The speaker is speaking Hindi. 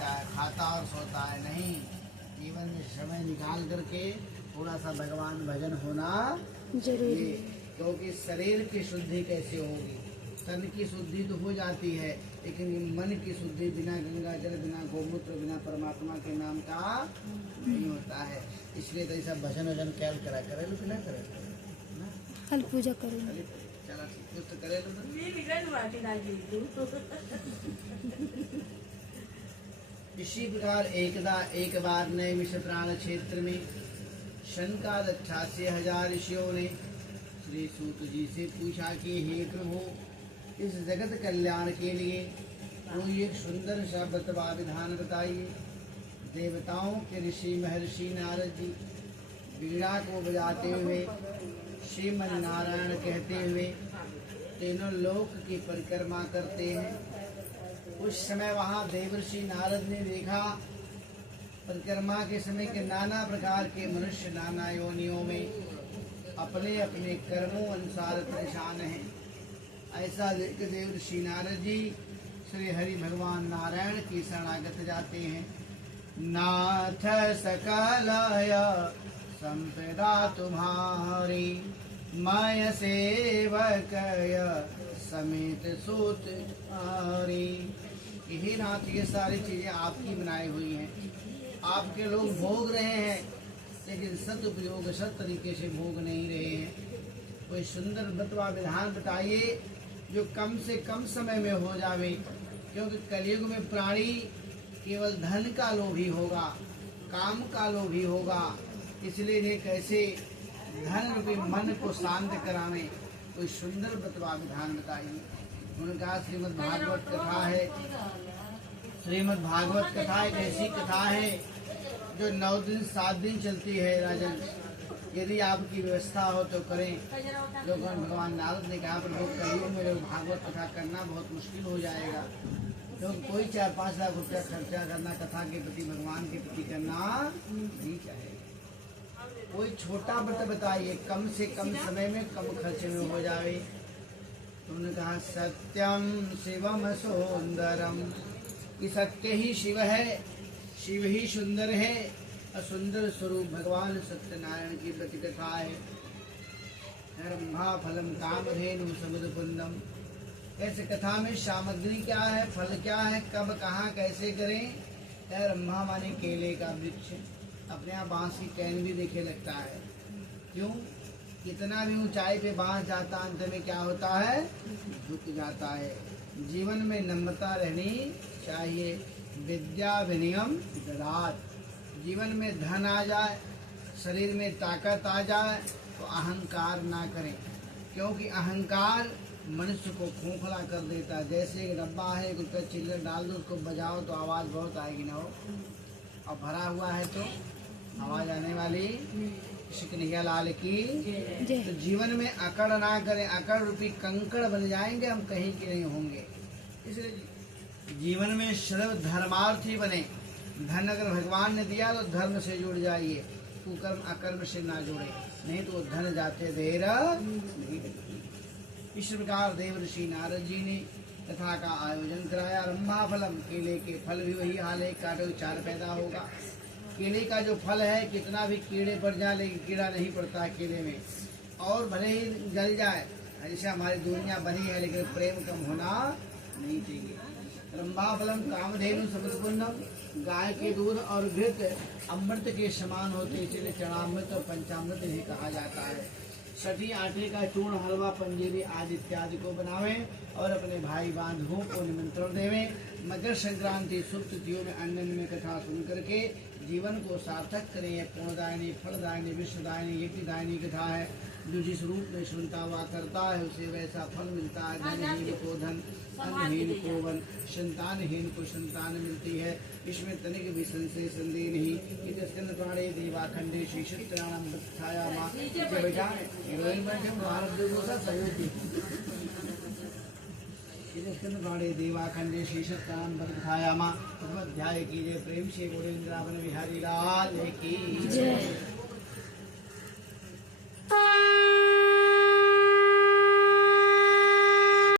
रहता है, खाता और सोता है नहीं। जीवन में समय निकाल करके थोड़ा सा भगवान भजन होना जरूरी है। क्योंकि शरीर की शुद्धि कैसे होगी? तन की शुद्धि तो हो जाती है, लेकिन मन की शुद्धि बिना गंगा जल, बिना गोमूत्र, बिना परमात्मा के नाम का नहीं होता है। इसलिए तो ऐसा भजन वजन क्या करा करे लो, बिना करे कल पूजा करेंगे। चला कुछ तो करे लो। इसी प्रकार एक बार नैमिष प्राण क्षेत्र में शंका 88,000 ऋषियों ने श्री सूत जी से पूछा कि हे प्रभु, इस जगत कल्याण के लिए कोई एक सुंदर सा बतवा विधान बताइए। देवताओं के ऋषि महर्षि नारद जी वीणा को बजाते हुए श्रीमन नारायण कहते हुए तीनों लोक की परिक्रमा करते हैं। उस समय वहाँ देवर्षि नारद ने देखा परिक्रमा के समय के नाना प्रकार के मनुष्य नाना योनियों में अपने अपने कर्मों अनुसार परेशान हैं। ऐसा देख देवर्षि नारद जी श्री हरि भगवान नारायण की शरणागत जाते हैं। नाथ सकलय संपदा तुम्हारी, मैं सेवकय समेत सूत हारी। यही नाथ, ये सारी चीजें आपकी बनाई हुई हैं, आपके लोग भोग रहे हैं, लेकिन सदुपयोग सद तरीके से भोग नहीं रहे हैं। कोई सुंदर बतवा विधान बताइए जो कम से कम समय में हो जावे, क्योंकि कलयुग में प्राणी केवल धन का लोभी होगा, काम का लोभी होगा। इसलिए इन्हें कैसे धन रूपी मन को शांत करावे, कोई सुंदर बतवा विधान बताइए। उनका श्रीमद् भागवत कथा है। श्रीमद् भागवत कथा एक ऐसी कथा है जो 9 दिन 7 दिन चलती है। राजन, यदि आपकी व्यवस्था हो तो करें। जो भगवान नारद ने कहा, प्रभु कलयुग में भागवत कथा करना बहुत मुश्किल हो जाएगा, क्योंकि कोई 4-5 लाख रुपया खर्चा करना कथा के प्रति, भगवान के प्रति करना नहीं चाहेगा। कोई छोटा व्रत बताइए, कम से कम समय में कम खर्चे में हो जाए। उन्होंने कहा सत्यम शिवम सुंदरम, कि सत्य ही शिव है, शिव ही सुंदर है, और सुंदर स्वरूप भगवान सत्यनारायण की प्रति कथा है। ब्रह्मा फलम कामधेनु समुद्र पुण्यम। ऐसे कथा में सामग्री क्या है, फल क्या है, कब कहाँ कैसे करें। ब्रह्मा माने केले का वृक्ष, अपने यहाँ बांस की कैन भी देखे लगता है। क्यों? कितना भी ऊंचाई पे बांस जाता, अंत में क्या होता है? झुक जाता है। जीवन में नम्रता रहनी चाहिए। विद्या विनियम ददात। जीवन में धन आ जाए, शरीर में ताकत आ जाए, तो अहंकार ना करें, क्योंकि अहंकार मनुष्य को खोखला कर देता है। जैसे एक डब्बा है, एक रुपये चिल्लर डाल दो, उसको बजाओ तो आवाज़ बहुत आएगी ना हो, और भरा हुआ है तो आवाज़ आने वाली। श्री कन्हैया लाल की। तो जीवन में अकड़ ना करें, अकड़ रूपी कंकड़ बन जाएंगे, हम कहीं के नहीं होंगे। इसलिए जीवन में सर्व धर्मार्थी बने। धन अगर भगवान ने दिया तो धर्म से जुड़ जाइए, कुकर्म अकर्म से ना जुड़े, नहीं तो धन जाते देर नहीं लगती। इस प्रकार देवर्षि नारद जी ने कथा का आयोजन कराया। ब्रह्मा फलम, केले के फल भी वही हाल है, काटो 4 पैदा होगा। केले का जो फल है, कितना भी कीड़े पड़ जाए लेकिन कीड़ा नहीं पड़ता है केले में, और भले ही जल जाए, जैसे हमारी दुनिया बनी है, लेकिन प्रेम कम होना नहीं चाहिए। ब्रह्मा फलम कामधेनु समुद्रपुण्यम। गाय के दूध और घृत अमृत के समान होते, इसलिए चरणामृत और पंचामृत इन्हें कहा जाता है। 6 आटे का चूर्ण, हलवा, पंजीरी आदि इत्यादि को बनावें और अपने भाई बांधवों को निमंत्रण देवें। मकर संक्रांति शुभ तिथियों में अन्य में कथा सुन करके जीवन को सार्थक करें। यह पुण्यदायिनी, फलदायिनी, विश्वदायिनी, यज्ञदायिनी कथा है। जो जिस रूप में सुनता हुआ करता है, उसे वैसा फल मिलता है। धनहीन को धन, धनहीन को वन, संतानहीन को संतान मिलती है। इसमें तनिक भी संदेह नहीं। स्कंद प्राणे देवाखंडे शीर्षत्राणाम छायामा। बैठा हीरोइन बैठे भारत देवों सहयोगी। स्कंद प्राणे देवाखंडे शीर्षत्राणाम छायामा। अध्याय कीजिए प्रेम से। गोविंद बिहारी लाल की जय।